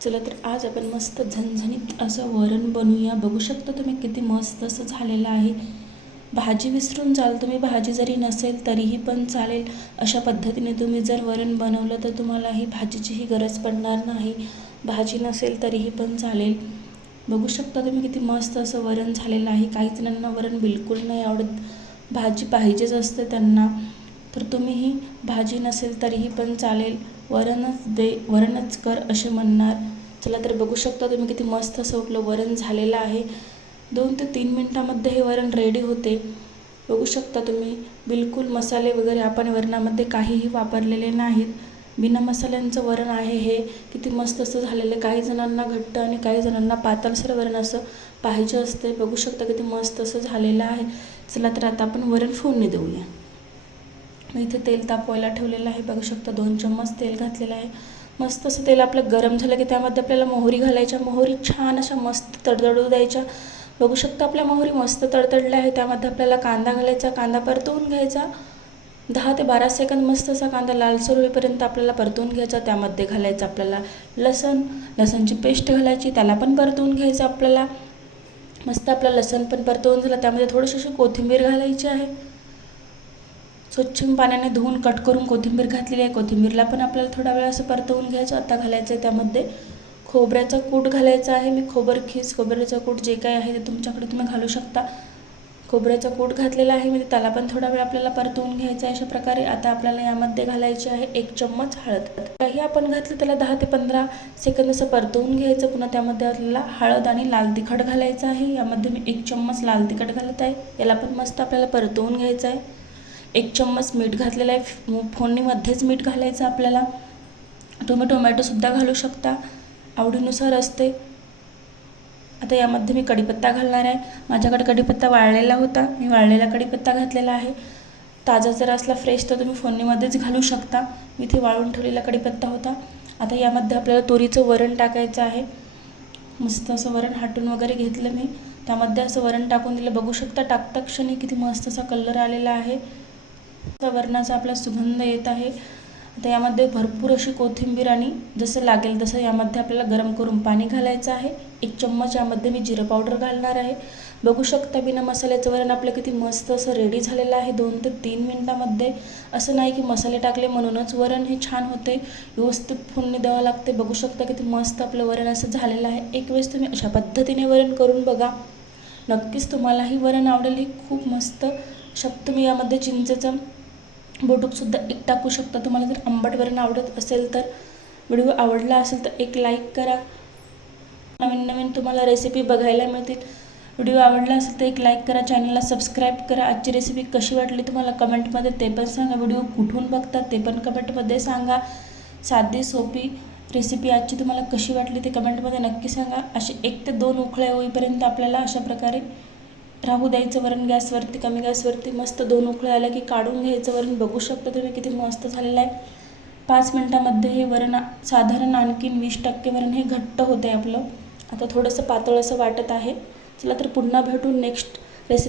चला तर आज आपण मस्त झणझणीत असं वरण बनवूया. बघू शकता तुम्ही किती मस्त असं झालेलं आहे. भाजी विसरून जाल तुम्ही, भाजी जरी नसेल तरीही पण चालेल. अशा पद्धतीने तुम्ही जर वरण बनवलं तर तुम्हाला ही भाजीचीही गरज पडणार नाही. भाजी नसेल तरीही पण चालेल. बघू शकता तुम्ही किती मस्त असं वरण झालेलं आहे. काही जणांना वरण बिलकुल नाही आवडत, भाजी पाहिजेच असते त्यांना. तर तुम्हीही भाजी नसेल तरीही पण चालेल, वरणच कर असे म्हणणार. चला तर बघू शकता तुम्ही किती मस्त असं आपलं वरण झालेलं आहे. 2 ते 3 मिनटामध्ये हे वरण रेडी होते. बघू शकता तुम्ही, बिलकुल मसाले वगैरे आपण वरणामध्ये काहीही वापरलेले नाहीत. बिना मसाल्यांचं वरण आहे हे. किती मस्त असं झालेलं. काही जणांना घट्ट आणि काही जणांना पातळसर वरण असं पाहिजे असते. बघू शकता किती मस्त असं झालेलं आहे. चला तर आता आपण वरण फोडणी देऊया. मी इथे तेल तापवायला ठेवलेलं आहे. बघू शकता 2 चम्मच तेल घातलेलं आहे. मस्त असं तेल आपलं गरम झालं की त्यामध्ये आपल्याला मोहरी घालायच्या. मोहरी छान अशा मस्त तडतडू द्यायच्या. बघू शकता आपल्या मोहरी मस्त तडतडल्या आहे. त्यामध्ये आपल्याला कांदा घालायचा. कांदा परतवून घ्यायचा. 10 ते 12 सेकंद मस्त असा कांदा लालसर होईपर्यंत आपल्याला परतवून घ्यायचा. त्यामध्ये घालायचं आपल्याला लसणची पेस्ट घालायची. त्याला पण परतवून घ्यायचं आपल्याला. मस्त आपलं लसण पण परतवून झालं. त्यामध्ये थोडीशी अशी कोथिंबीर घालायची आहे. स्वच्छ पाण्याने धुवून कट करून कोथिंबीर घातलेली आहे. कोथिंबीरला पण आपल्याला थोडा वेळ असं परतवून घ्यायचं. आता घालायचं आहे त्यामध्ये खोबऱ्याचा कूट घालायचा आहे. मी खोबऱ्याचा कूट जे काही आहे ते तुमच्याकडे तुम्ही घालू शकता. खोबऱ्याचा कूट घातलेला आहे मी, त्याला पण थोडा वेळ आपल्याला परतवून घ्यायचं आहे. अशा प्रकारे आता आपल्याला यामध्ये घालायची आहे 1 चम्मच हळद. काही आपण घातलं त्याला 10 ते 15 सेकंद असं परतवून घ्यायचं. पुन्हा त्यामध्ये आपल्याला हळद आणि लाल तिखट घालायचं आहे. यामध्ये मी 1 चम्मच लाल तिखट घालत आहे. याला पण मस्त आपल्याला परतवून घ्यायचं आहे. 1 चम्मच मीठ घातलेलं आहे. फोडणीमध्येच मीठ घालायचं आपल्याला. तुम्ही टोमॅटोसुद्धा घालू शकता, आवडीनुसार असते. आता यामध्ये मी कढीपत्ता घालणार आहे. माझ्याकडे कढीपत्ता वाळलेला होता, मी वाळलेला कढीपत्ता घातलेला आहे. ताजा जर असला फ्रेश तर तुम्ही फोडणीमध्येच घालू शकता. मी इथे वाळून ठेवलेला कढीपत्ता होता. आता यामध्ये आपल्याला तुरीचं वरण टाकायचं आहे. मस्त असं वरण हाटून वगैरे घेतलं मी. त्यामध्ये असं वरण टाकून दिलं. बघू शकता टाकता क्षणी किती मस्त असा कलर आलेला आहे. वरणाचा आपला सुगंध येत आहे. आता यामध्ये भरपूर अशी कोथिंबीर आणि जसं लागेल तसं यामध्ये आपल्याला गरम करून पाणी घालायचं आहे. 1 चम्मच यामध्ये मी जिरं पावडर घालणार आहे. बघू शकता बिना मसाल्याचं वरण आपलं किती मस्त असं रेडी झालेलं आहे 2 ते 3 मिनटामध्ये. असं नाही की मसाले टाकले म्हणूनच वरण हे छान होते, व्यवस्थित फोडणी द्यावं लागते. बघू शकता किती मस्त आपलं वरण असं झालेलं आहे. एक वेळेस तुम्ही अशा पद्धतीने वरण करून बघा, नक्कीच तुम्हालाही वरण आवडेल. हे खूप मस्त. तुम्ही यामध्ये चिंचेचं बोटूकसुद्धा एक टाकू शकता. तुम्हाला जर आंबट वरण आवडत असेल तर, व्हिडिओ आवडला असेल तर एक लाईक करा. नवीन तुम्हाला रेसिपी बघायला मिळतील. व्हिडिओ आवडला असेल तर एक लाईक करा, चॅनलला सबस्क्राईब करा. आजची रेसिपी कशी वाटली तुम्हाला कमेंटमध्ये ते पण सांगा. व्हिडिओ कुठून बघतात ते पण कमेंटमध्ये सांगा. साधी सोपी रेसिपी आजची तुम्हाला कशी वाटली ते कमेंटमध्ये नक्की सांगा. असे 1 ते 2 उकळे होईपर्यंत आपल्याला अशा प्रकारे राहू द्यायचं वरण गॅसवरती, कमी गॅसवरती. मस्त 2 उकळे आल्या की काढून घ्यायचं वरण. बघू शकता तुम्ही किती मस्त झालेलं आहे. 5 मिनटामध्ये हे वरण साधारण आणखीन 20% वरण हे घट्ट होते आपलं. आता थोडंसं पातळ असं वाटत आहे. चला तर पुन्हा भेटू नेक्स्ट रेसिपी.